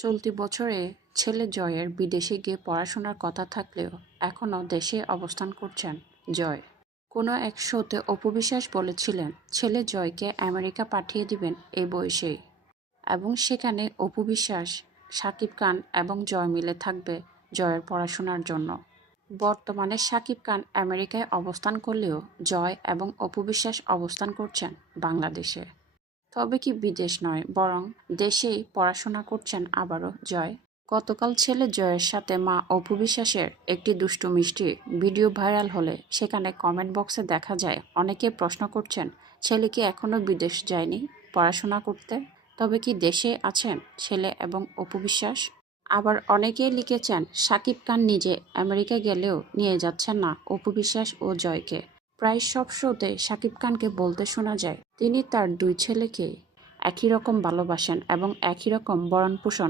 চলতি বছরে ছেলে জয়ের বিদেশে গিয়ে পড়াশোনার কথা থাকলেও এখনও দেশে অবস্থান করছেন জয়। কোনো এক শোতে অপু বিশ্বাস বলেছিলেন ছেলে জয়কে আমেরিকা পাঠিয়ে দিবেন এই বয়সেই, এবং সেখানে অপু বিশ্বাস, শাকিব খান এবং জয় মিলে থাকবে জয়ের পড়াশোনার জন্য। বর্তমানে শাকিব খান আমেরিকায় অবস্থান করলেও জয় এবং অপু বিশ্বাস অবস্থান করছেন বাংলাদেশে। তবে কি বিদেশ নয়, বরং দেশেই পড়াশোনা করছেন আবারও জয়। গতকাল ছেলে জয়ের সাথে মা অপু বিশ্বাসের একটি দুষ্টু মিষ্টি ভিডিও ভাইরাল হলে সেখানে কমেন্ট বক্সে দেখা যায় অনেকে প্রশ্ন করছেন ছেলে কি এখনও বিদেশ যায়নি পড়াশোনা করতে, তবে কি দেশে আছেন ছেলে এবং অপু বিশ্বাস। আবার অনেকেই লিখেছেন শাকিব খান নিজে আমেরিকা গেলেও নিয়ে যাচ্ছেন না অপু বিশ্বাস ও জয়কে। প্রায় সব শোতে শাকিব খানকে বলতে শোনা যায় তিনি তার দুই ছেলেকে একই রকম ভালোবাসেন এবং একই রকম ভরণ পোষণ